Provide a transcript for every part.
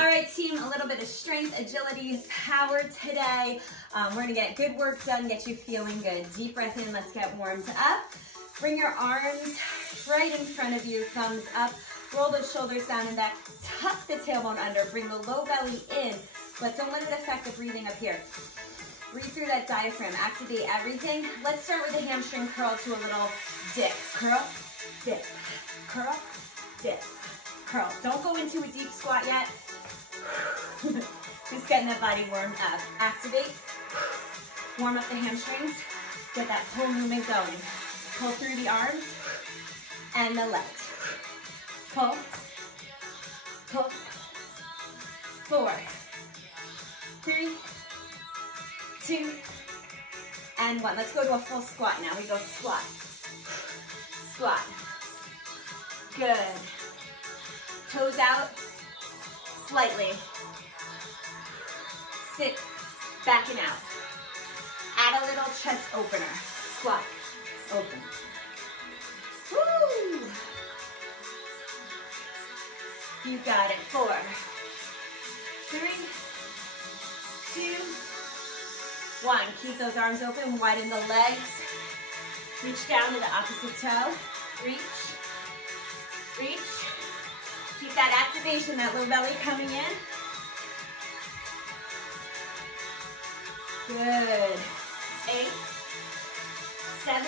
All right, team, a little bit of strength, agility, power today. We're gonna get good work done, get you feeling good. Deep breath in, let's get warmed up. Bring your arms right in front of you, thumbs up. Roll those shoulders down and back. Tuck the tailbone under, bring the low belly in, but don't let it affect the breathing up here. Breathe through that diaphragm, activate everything. Let's start with a hamstring curl to a little dip. Curl, dip, curl, dip, curl. Don't go into a deep squat yet. Just getting that body warmed up. Activate, warm up the hamstrings, get that pull movement going. Pull through the arms and the legs. Pull, pull, 4, 3, 2, and 1. Let's go to a full squat now. We go squat, squat. Good. Toes out slightly. Sit, backing out. Add a little chest opener. Squat, open. Woo! You got it. 4, 3, 2, 1. Keep those arms open, widen the legs. Reach down to the opposite toe. Reach, reach. Keep that activation, that low belly coming in. Good. 8, 7.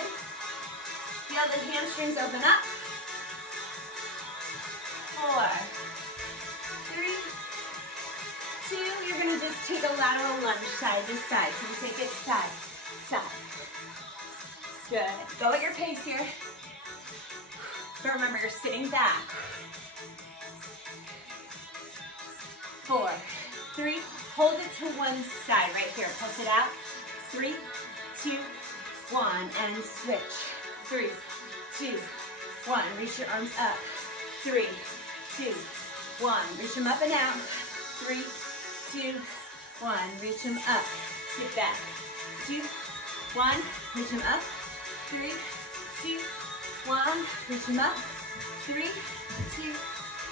Feel the hamstrings open up. 4, 3, 2. You're gonna just take a lateral lunge side to side. So you take it side, side. Good. Go at your pace here. But remember, you're sitting back. 4, 3. Hold it to one side right here. Pulse it out. 3, 2, 1, and switch. 3, 2, 1. Reach your arms up. 3, 2, 1. Reach them up and out. 3, 2, 1. Reach them up. Sit back. 2, 1. Reach them up. 3, 2, 1. Reach them up. 3, 2.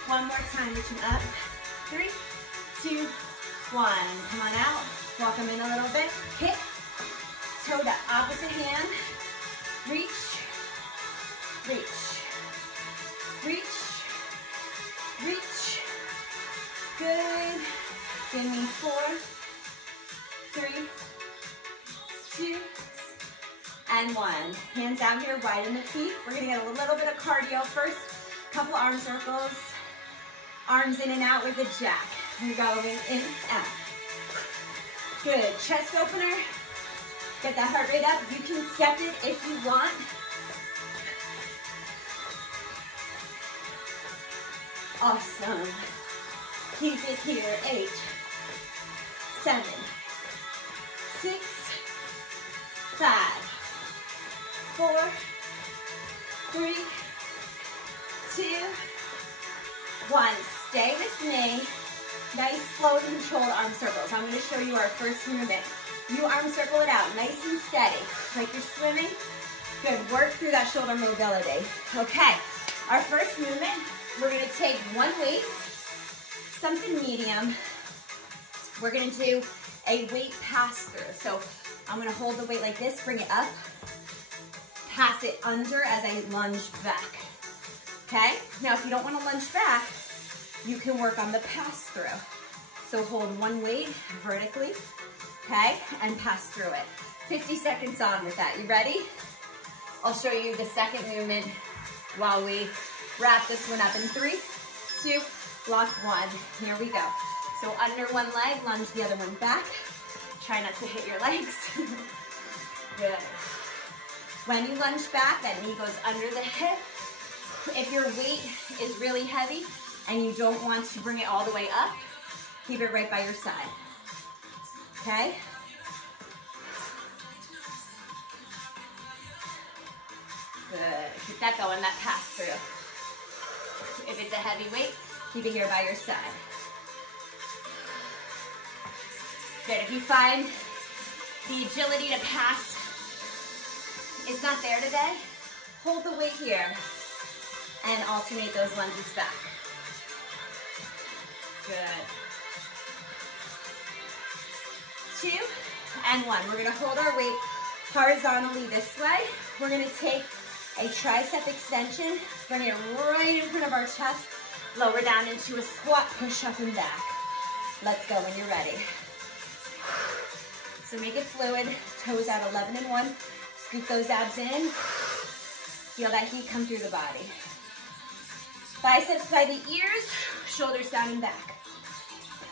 One more time. Reach them up. 3, 2, 1. Come on out. Walk them in a little bit. Kick. Toe to opposite hand. Reach. Reach. Reach. Reach. Good. Give me 4, 3, 2, and 1. Hands out here, widen the feet. We're gonna get a little bit of cardio first. Couple arm circles. Arms in and out with a jack. We're going in, out. Good, chest opener. Get that heart rate up. You can step it if you want. Awesome. Keep it here. 8, 7, 6, 5, 4, 3, 2, 1. Stay with me. Nice, slow, controlled arm circles. I'm going to show you our first movement. You arm circle it out, nice and steady, like you're swimming. Good, work through that shoulder mobility. Okay, our first movement, we're going to take one weight, something medium. We're going to do a weight pass through. So I'm going to hold the weight like this, bring it up, pass it under as I lunge back. Okay, now if you don't want to lunge back, you can work on the pass through. So hold one weight vertically, okay, and pass through it. 50 seconds on with that. You ready? I'll show you the second movement while we wrap this one up in 3, 2, lock 1. Here we go. So under one leg, lunge the other one back. Try not to hit your legs. Good. When you lunge back, that knee goes under the hip. If your weight is really heavy and you don't want to bring it all the way up, keep it right by your side. Okay? Good. Keep that going, that pass through. If it's a heavy weight, keep it here by your side. Good. If you find the agility to pass is not there today, hold the weight here and alternate those lunges back. Good. 2, and 1. We're gonna hold our weight horizontally this way. We're gonna take a tricep extension, bring it right in front of our chest, lower down into a squat, push up and back. Let's go when you're ready. So make it fluid, toes out 11 and 1. Scoop those abs in. Feel that heat come through the body. Biceps by the ears, shoulders down and back.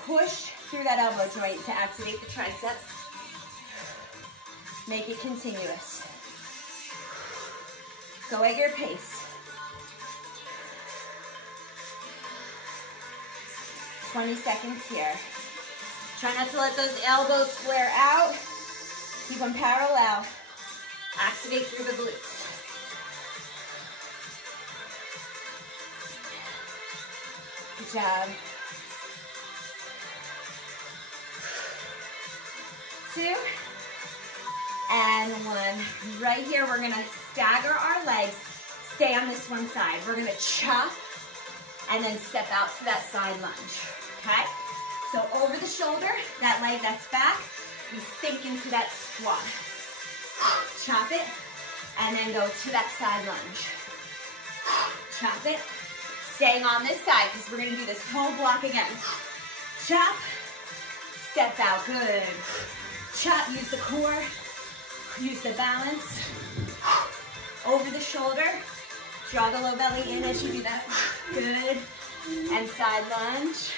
Push through that elbow joint to activate the tricep. Make it continuous. Go at your pace. 20 seconds here. Try not to let those elbows flare out. Keep them parallel. Activate through the glutes. Good job. 2 and 1. Right here, we're gonna stagger our legs. Stay on this one side. We're gonna chop and then step out to that side lunge, okay? So over the shoulder, that leg that's back, we sink into that squat. Chop it, and then go to that side lunge. Chop it, staying on this side, because we're gonna do this whole block again. Chop, step out, good. Chop, use the core, use the balance. Over the shoulder, draw the low belly in as you do that. Good, and side lunge.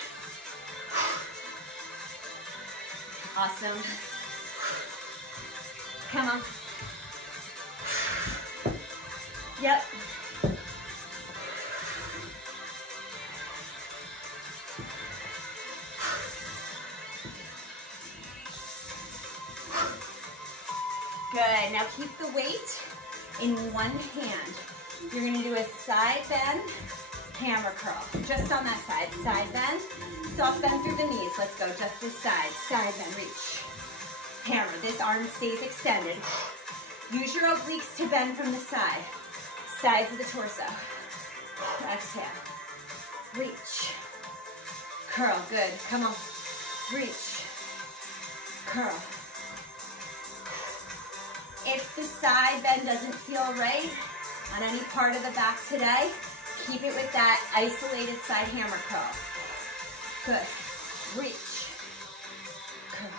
Awesome. Come on. Yep. Good. Now keep the weight in one hand. You're going to do a side bend, hammer curl. Just on that side. Side bend, soft bend through the knees. Let's go. Just this side. Side bend, reach. Hammer. This arm stays extended. Use your obliques to bend from the side. Sides of the torso. Exhale. Reach. Curl. Good. Come on. Reach. Curl. If the side bend doesn't feel right on any part of the back today, keep it with that isolated side hammer curl. Good. Reach. Curl.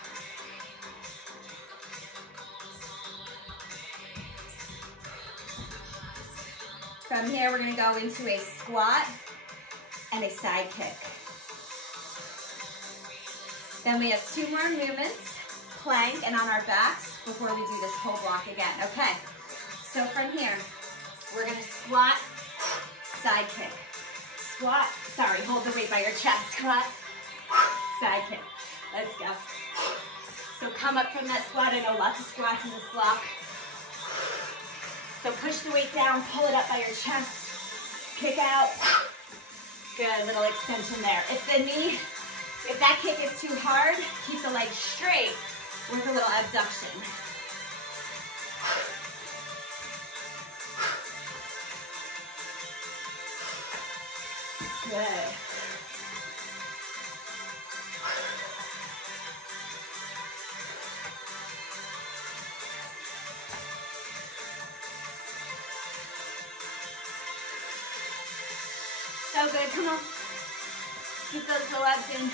From here, we're going to go into a squat and a side kick. Then we have 2 more movements, plank and on our backs, before we do this whole block again. Okay, so from here, we're going to squat, side kick. Squat, sorry, hold the weight by your chest. Squat, side kick. Let's go. So come up from that squat. I know lots of squats in this block. So push the weight down, pull it up by your chest, kick out. Good, little extension there. If that kick is too hard, keep the leg straight with a little abduction. Good. So good, come on. Keep those low abs in.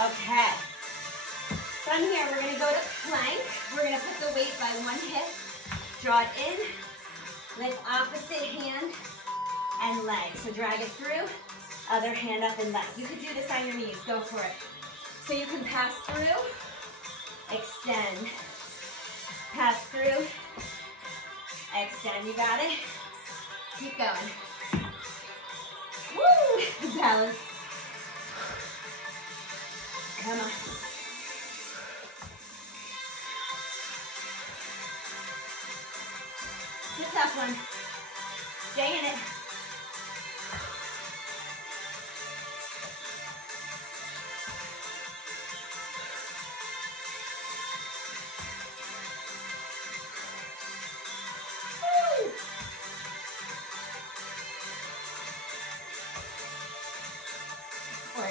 Okay. From here, we're going to go to plank. We're going to put the weight by one hip, draw it in, lift opposite hand and leg. So drag it through, other hand up and leg. You could do this on your knees, go for it. So you can pass through, extend, pass through, extend. You got it? Keep going. Woo! Balance. Come on. It's a tough one. Stay in it. Woo!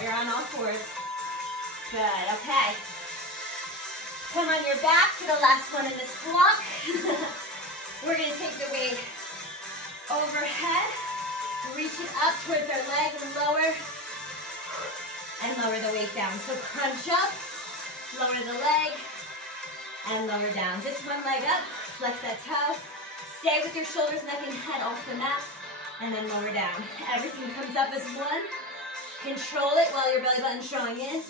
you're on all fours. Good, okay. Come on your back for the last one in this block. We're gonna take the weight overhead, reach it up towards our leg and lower the weight down. So crunch up, lower the leg, and lower down. Just one leg up, flex that toe. Stay with your shoulders, neck, and head off the mat, and then lower down. Everything comes up as one. Control it while your belly button's drawing in.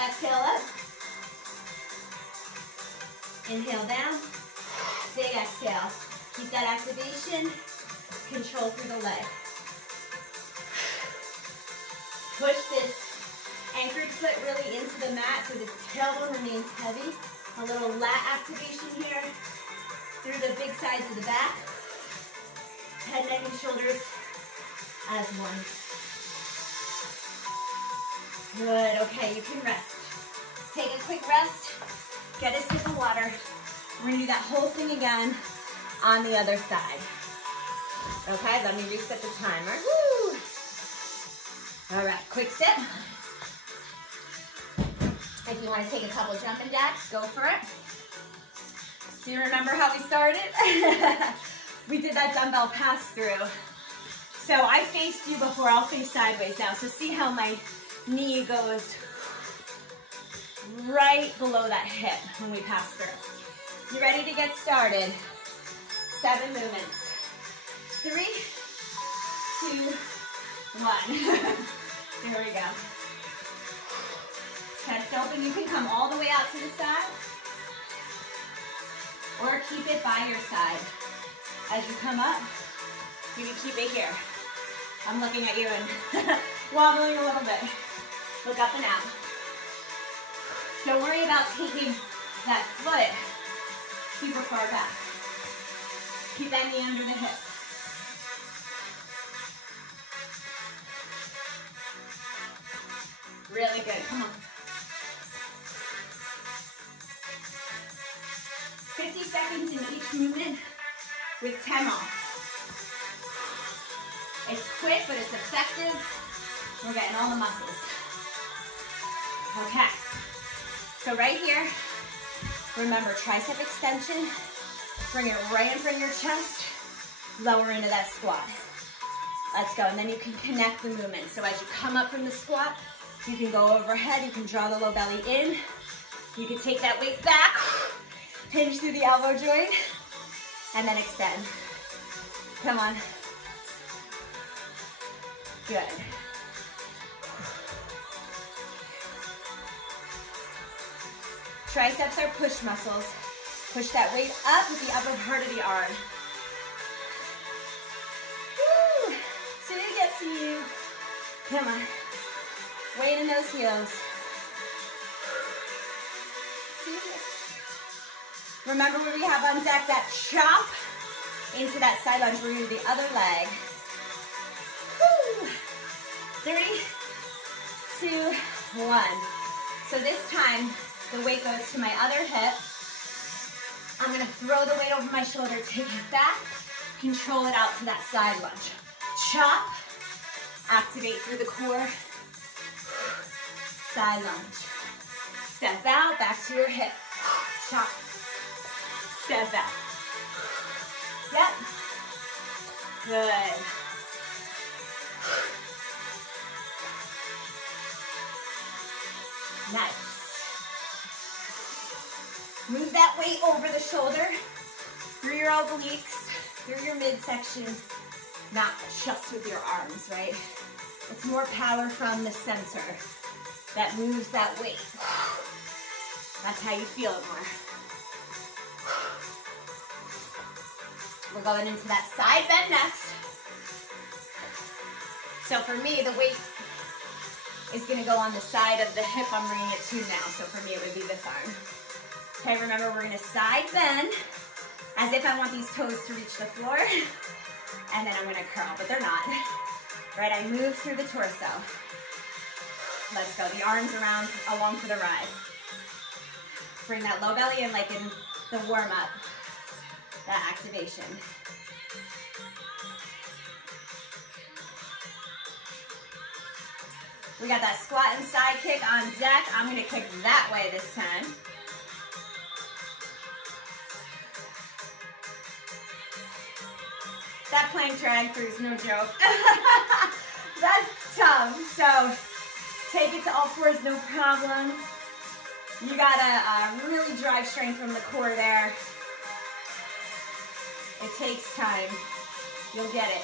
Exhale up. Inhale down. Big exhale. Keep that activation. Control through the leg. Push this anchored foot really into the mat so the tailbone remains heavy. A little lat activation here through the big sides of the back. Head, neck, and shoulders as one. Good, okay, you can rest. Take a quick rest, get a sip of water. We're gonna do that whole thing again on the other side. Okay, let me reset the timer. Woo! All right, quick sip. If you want to take a couple jumping jacks, go for it. Do you remember how we started? We did that dumbbell pass through. So I faced you before, I'll face sideways now. So see how my knee goes right below that hip when we pass through. You ready to get started? 7 movements. 3, 2, 1. There we go. Chest open. You can come all the way out to the side or keep it by your side. As you come up, you can keep it here. I'm looking at you and wobbling a little bit. Look up and out. Don't worry about taking that foot super far back. Keep that knee under the hip. Really good, come on. 50 seconds in each movement with 10 off. It's quick, but it's effective. We're getting all the muscles. Okay, so right here, remember tricep extension. Bring it right in front of your chest, lower into that squat. Let's go, and then you can connect the movement. So as you come up from the squat, you can go overhead, you can draw the low belly in, you can take that weight back, hinge through the elbow joint, and then extend. Come on. Good. Triceps are push muscles. Push that weight up with the upper part of the arm. Woo! Till it gets to you. Come on. Weight in those heels. Remember when we have on deck that chop into that side lunge, we're going to do the other leg. Woo! 3, 2, 1. So this time, the weight goes to my other hip. I'm going to throw the weight over my shoulder, take it back, control it out to that side lunge. Chop, activate through the core, side lunge. Step out, back to your hip. Chop, step out. Yep. Good. Nice. Move that weight over the shoulder, through your obliques, through your midsection, not just with your arms, right? It's more power from the center that moves that weight. That's how you feel it more. We're going into that side bend next. So for me, the weight is going to go on the side of the hip I'm bringing it to now. So for me, it would be this arm. Okay, remember we're going to side bend as if I want these toes to reach the floor. And then I'm going to curl, but they're not. Right, I move through the torso. Let's go, the arms around, along for the ride. Bring that low belly in like in the warm-up, that activation. We got that squat and side kick on deck. I'm gonna kick that way this time. That plank drag through is no joke. That's tough. So take it to all fours, no problem. You gotta really drive strength from the core there. It takes time. You'll get it.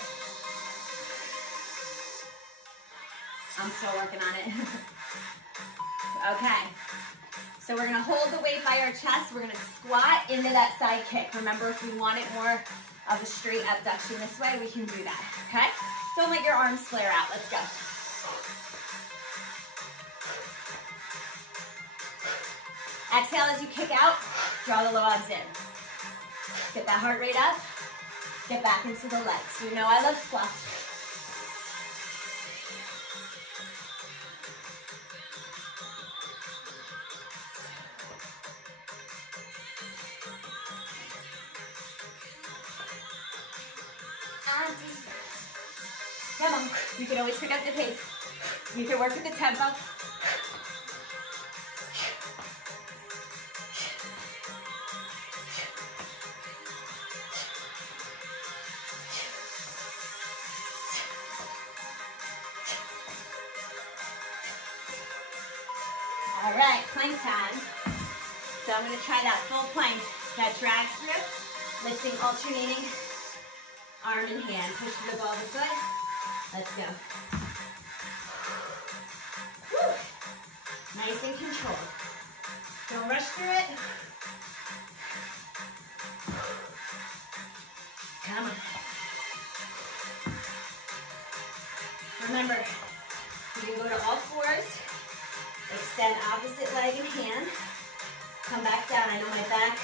I'm still working on it. Okay. So we're gonna hold the weight by our chest. We're gonna squat into that side kick. Remember, if we want it more of a straight abduction this way, we can do that, okay? Don't let your arms flare out. Let's go. Exhale as you kick out, draw the low abs in. Get that heart rate up, get back into the legs. You know I love squats. Come on, you can always pick up the pace. You can work with the tempo. All right, plank time. So I'm gonna try that full plank, that drag through, lifting, alternating, arm and hand. Push the ball this way. Let's go. Woo. Nice and controlled. Don't rush through it. Come on. Remember, you can go to all fours, extend opposite leg and hand, come back down. I know my back,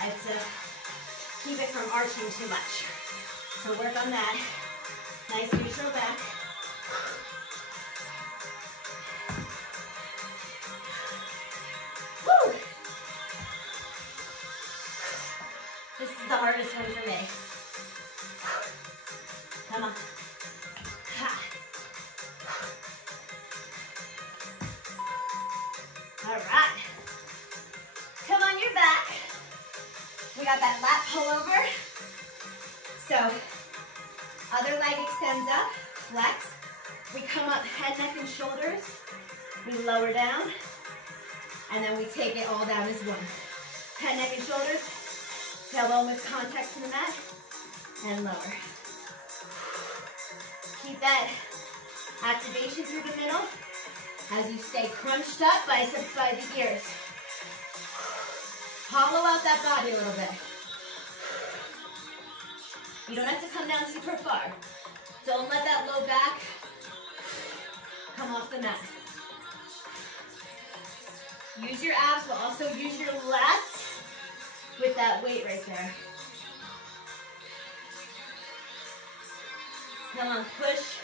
I have to keep it from arching too much. So work on that. Nice neutral back. Woo! This is the hardest one for me. Come on. Ha. All right. Come on your back. We got that lat pullover. So, other leg extends up, flex. We come up head, neck, and shoulders. We lower down, and then we take it all down as one. Head, neck, and shoulders. Tailbone with contact to the mat, and lower. Keep that activation through the middle as you stay crunched up, biceps by the ears. Hollow out that body a little bit. You don't have to come down super far. Don't let that low back come off the mat. Use your abs, but also use your lats with that weight right there. Come on, push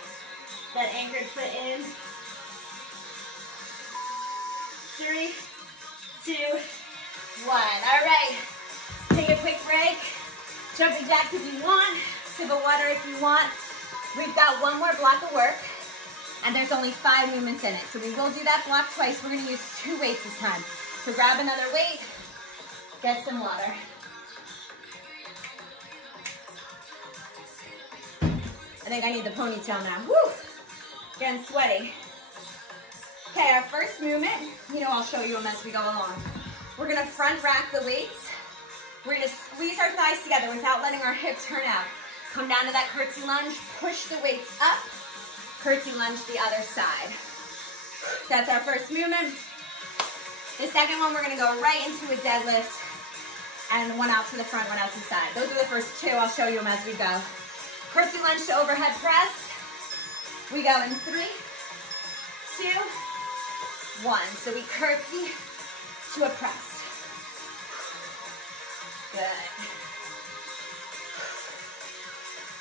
that anchored foot in. 3, 2, 1. All right, take a quick break. Jumping jacks if you want, sip of water if you want. We've got one more block of work, and there's only 5 movements in it. So we will do that block twice. We're gonna use 2 weights this time. So grab another weight, get some water. I think I need the ponytail now. Woo! Getting sweaty. Okay, our first movement, I'll show you them as we go along. We're gonna front rack the weights. We're gonna squeeze our thighs together without letting our hips turn out. Come down to that curtsy lunge, push the weights up, curtsy lunge the other side. That's our first movement. The second one, we're gonna go right into a deadlift, and one out to the front, one out to the side. Those are the first 2, I'll show you them as we go. Curtsy lunge to overhead press. We go in 3, 2, 1. So we curtsy to a press. Good.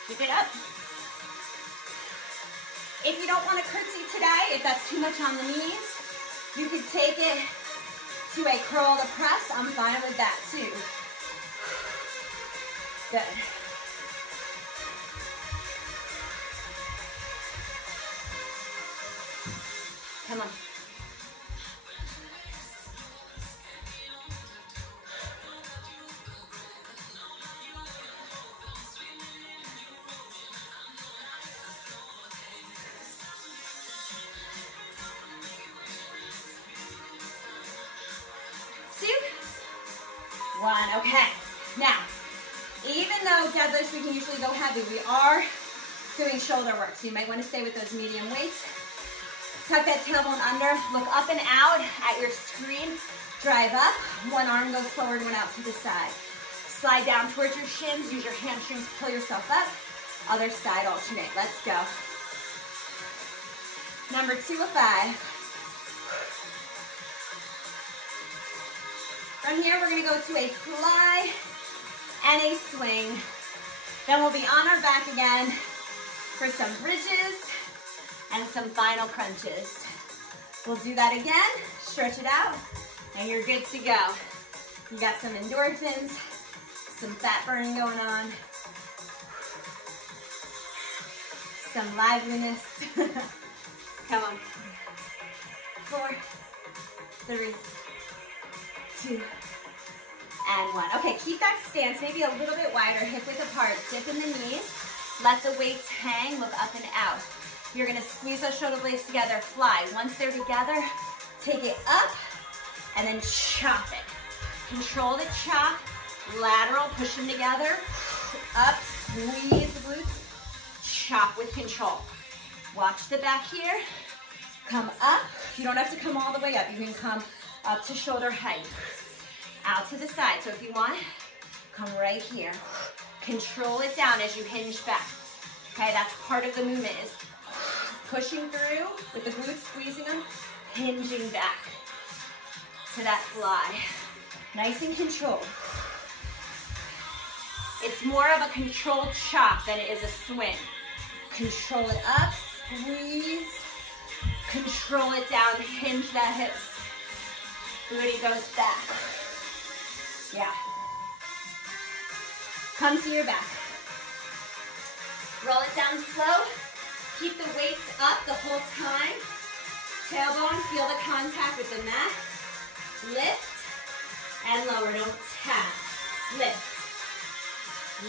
Keep it up. If you don't want to curtsy today, if that's too much on the knees, you could take it to a curl to press. I'm fine with that too. Good. one. Okay, now, even though deadlifts we can usually go heavy, we are doing shoulder work, so you might want to stay with those medium weights. Tuck that tailbone under, look up and out at your screen, drive up, one arm goes forward, one out to the side. Slide down towards your shins, use your hamstrings to pull yourself up. Other side alternate, let's go. Number 2 of 5. From here, we're gonna go to a fly and a swing. Then we'll be on our back again for some bridges and some final crunches. We'll do that again, stretch it out, and you're good to go. You got some endorphins, some fat burning going on, some liveliness. Come on. 4, 3, 2, and 1. Okay, keep that stance, maybe a little bit wider, hip width apart. Dip in the knees, let the weights hang, look up and out. You're gonna squeeze those shoulder blades together, fly. Once they're together, take it up, and then chop it. Control the chop, lateral, push them together, up, squeeze the glutes, chop with control. Watch the back here, come up. You don't have to come all the way up. You can come up to shoulder height, out to the side. So if you want, come right here. Control it down as you hinge back. Okay, that's part of the movement, is pushing through with the glutes, squeezing them, hinging back to that fly. Nice and controlled. It's more of a controlled chop than it is a swing. Control it up, squeeze, control it down, hinge that hips. Booty goes back. Yeah. Come to your back. Roll it down slow. Keep the weights up the whole time. Tailbone, feel the contact with the mat. Lift and lower, don't tap. Lift.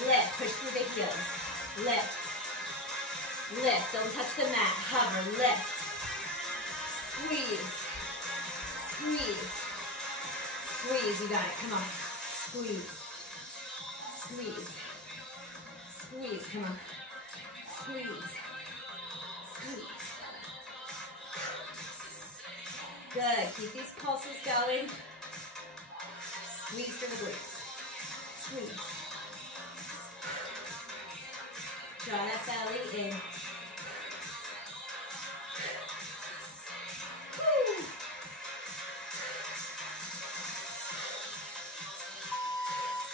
Lift, push through the heels. Lift. Lift, don't touch the mat. Hover, lift. Squeeze. Squeeze. Squeeze, you got it, come on. Squeeze. Squeeze. Squeeze, come on. Squeeze. Squeeze. Good, keep these pulses going. Squeeze through the glutes. Squeeze. Draw that belly in. Woo.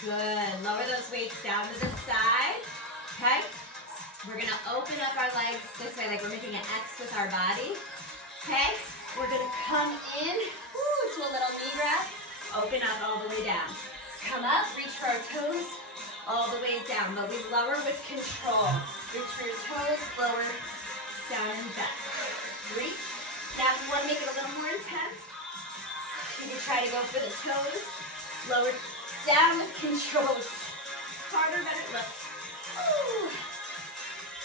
Good, lower those weights down to the side, okay? We're gonna open up our legs this way, like we're making an X with our body, okay? We're gonna come in, to a little knee grab, open up all the way down. Come up, reach for our toes, all the way down, but we lower with control. Reach for your toes, lower, down and back. Reach. Now if you wanna make it a little more intense, you can try to go for the toes, lower down with control. Harder than it looks. Ooh.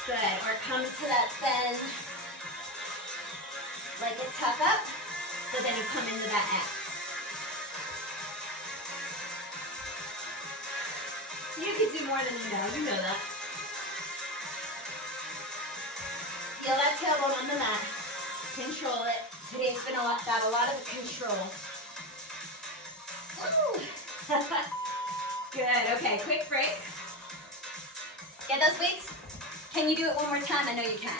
Good, or come to that bend, like a tuck up, but then you come into that X. You can do more than you know that. Feel that tailbone on the mat, control it. Today's been about a lot of control. Woo. Good, okay, quick break. Get those weights. Can you do it one more time? I know you can.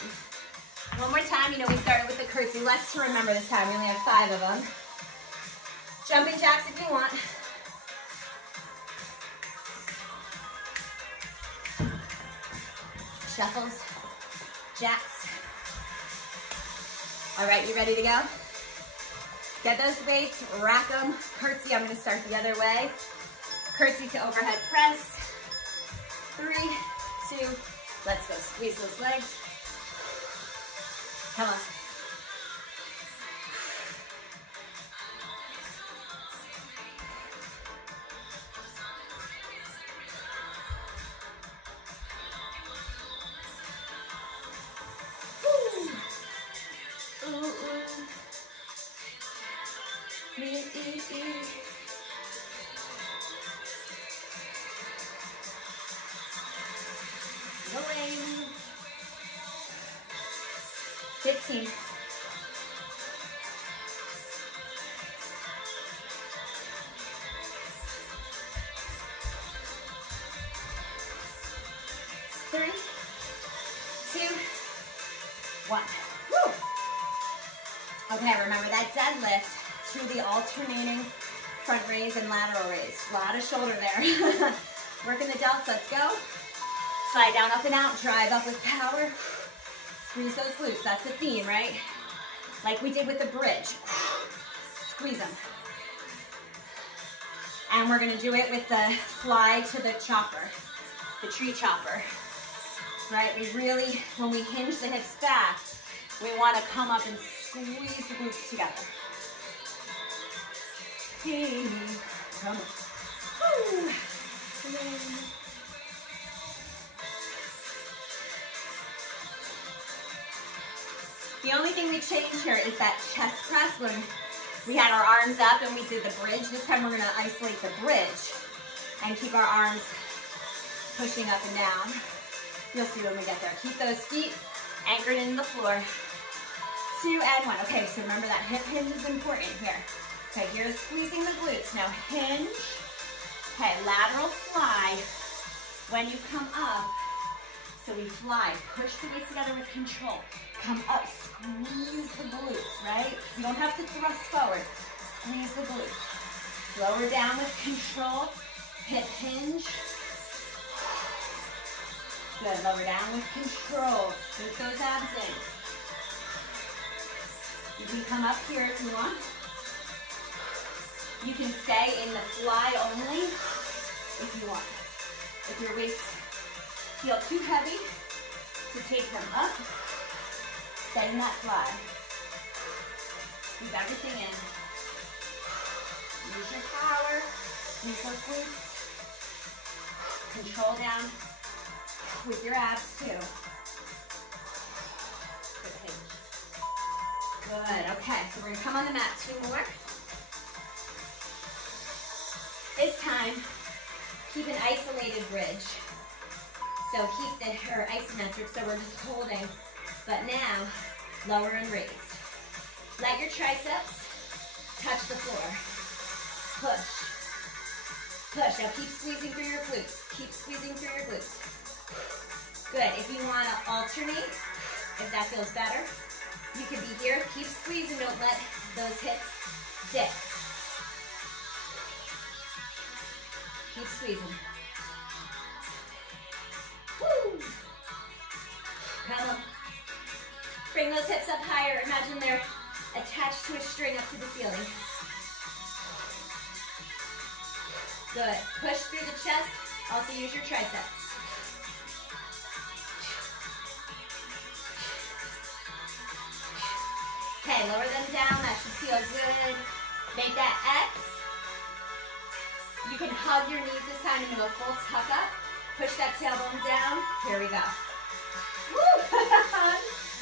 One more time, you know we started with the curtsy. Less to remember this time, we only have 5 of them. Jumping jacks if you want. Shuffles, jacks. All right, you ready to go? Get those weights, rack them, curtsy. I'm gonna start the other way. Curtsy to overhead press. 3, 2, let's go. Squeeze those legs. Come on. 15. 3, 2, 1. Woo! Okay, remember that deadlift to the alternating front raise and lateral raise. A lot of shoulder there. Working the delts, let's go. Slide down, up and out, drive up with power. Squeeze those glutes, that's the theme, right? Like we did with the bridge. Squeeze them. And we're gonna do it with the fly to the chopper, the tree chopper. Right, we really, when we hinge the hips back, we wanna come up and squeeze the glutes together. Hey, come on. Woo. The only thing we changed here is that chest press when we had our arms up and we did the bridge. This time we're gonna isolate the bridge and keep our arms pushing up and down. You'll see when we get there. Keep those feet anchored in the floor. 2 and 1. Okay, so remember that hip hinge is important here. Okay, here's squeezing the glutes. Now hinge. Okay, lateral fly. When you come up, so we fly. Push the weight together with control. Come up, squeeze the glutes, right? You don't have to thrust forward. Squeeze the glutes. Lower down with control. Hip hinge. Good, lower down with control. Scoot those abs in. You can come up here if you want. You can stay in the fly only if you want. If your weights feel too heavy to take them up, stay in that fly. Squeeze everything in. Use your power. Squeeze those glutes. Control down with your abs too. Good hinge. Good, okay, so we're gonna come on the mat 2 more. This time, keep an isolated bridge. So keep the, or isometric, so we're just holding, but now, lower and raise. Let your triceps touch the floor. Push. Push, now keep squeezing through your glutes. Keep squeezing through your glutes. Good, if you wanna alternate, if that feels better, you can be here, keep squeezing, don't let those hips dip. Keep squeezing. Woo! Come on. Bring those hips up higher. Imagine they're attached to a string up to the ceiling. Good. Push through the chest. Also use your triceps. Okay, lower them down. That should feel good. Make that X. You can hug your knees this time into a full tuck up. Push that tailbone down. Here we go. Woo!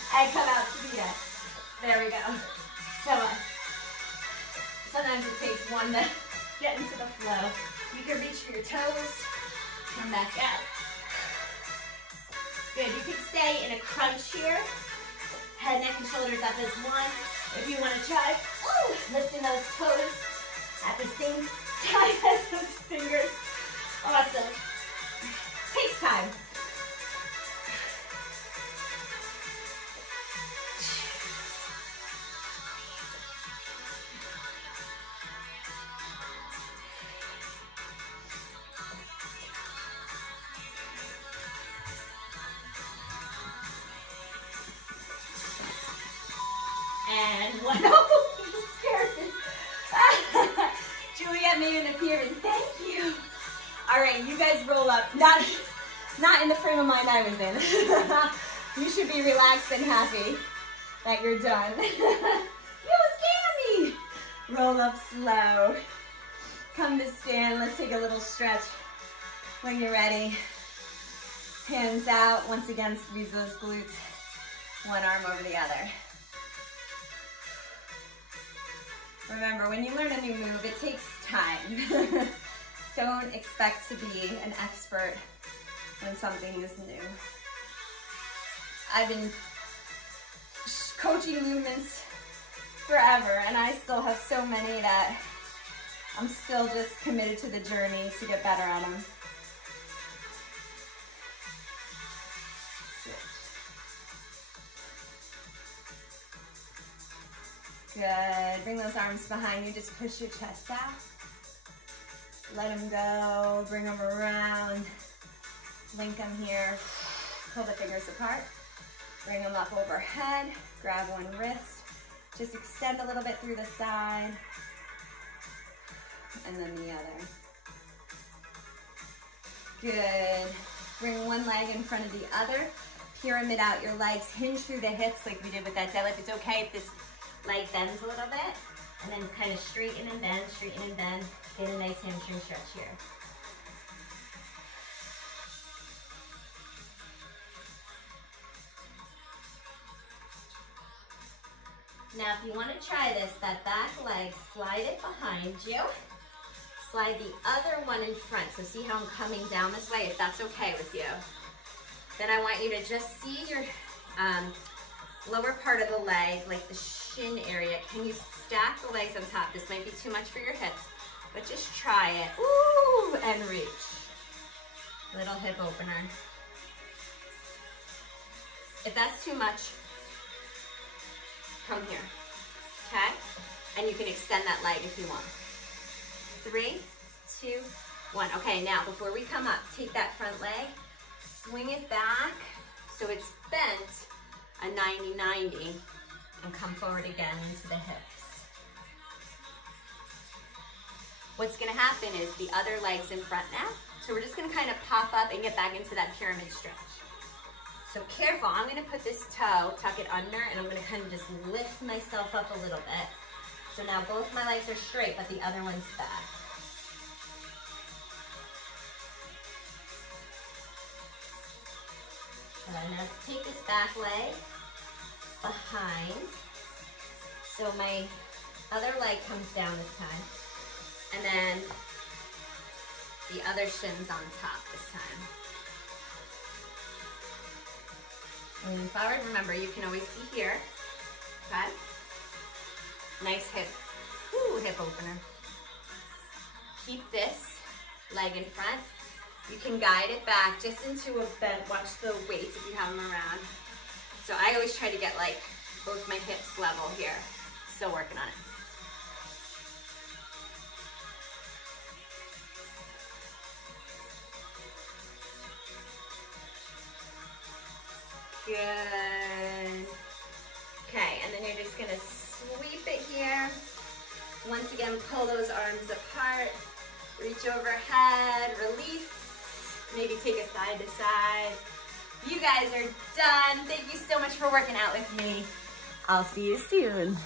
And come out to the X. There we go. Come on. Sometimes it takes one to get into the flow. You can reach for your toes. Come back up. Good. You can stay in a crunch here. Head, neck, and shoulders up as one. If you want to try, lifting those toes at the same time as those fingers. Awesome. Takes time. And one. Oh, you scared me. Juliet made an appearance. Thank you. All right, you guys roll up. Not in the frame of mind I was in. You should be relaxed and happy that you're done. You scared me. Roll up slow. Come to stand. Let's take a little stretch. When you're ready, hands out. Once again, squeeze those glutes. One arm over the other. Remember, when you learn a new move, it takes time. Don't expect to be an expert when something is new. I've been coaching movements forever, and I still have so many that I'm still just committed to the journey to get better at them. Good. Bring those arms behind you. Just push your chest out. Let them go. Bring them around. Link them here. Pull the fingers apart. Bring them up overhead. Grab one wrist. Just extend a little bit through the side. And then the other. Good. Bring one leg in front of the other. Pyramid out your legs. Hinge through the hips like we did with that deadlift. It's okay if this leg bends a little bit. And then kind of straighten and bend, straighten and bend. Get a nice hamstring stretch here. Now, if you want to try this, that back leg, slide it behind you. Slide the other one in front. So see how I'm coming down this way, if that's okay with you. Then I want you to just see your lower part of the leg, like the shin area. Can you stack the legs on top? This might be too much for your hips, but just try it. Ooh, and reach. Little hip opener. If that's too much, come here, okay? And you can extend that leg if you want. 3, 2, 1. Okay, now before we come up, take that front leg, swing it back so it's bent a 90-90 and come forward again into the hips. What's gonna happen is the other leg's in front now, so we're just gonna kind of pop up and get back into that pyramid stretch. So careful, I'm gonna put this toe, tuck it under, and I'm gonna kind of just lift myself up a little bit. So now both my legs are straight, but the other one's back. Now take this back leg behind. So my other leg comes down this time. And then the other shin's on top this time. Lean forward. Remember, you can always be here. Okay? Nice hip opener. Keep this leg in front. You can guide it back just into a bend. Watch the weights if you have them around. So I always try to get like both my hips level here. Still working on it. Good. Okay, and then you're just gonna sweep it here. Once again, pull those arms apart. Reach overhead, release. Maybe take it side to side. You guys are done. Thank you so much for working out with me. I'll see you soon.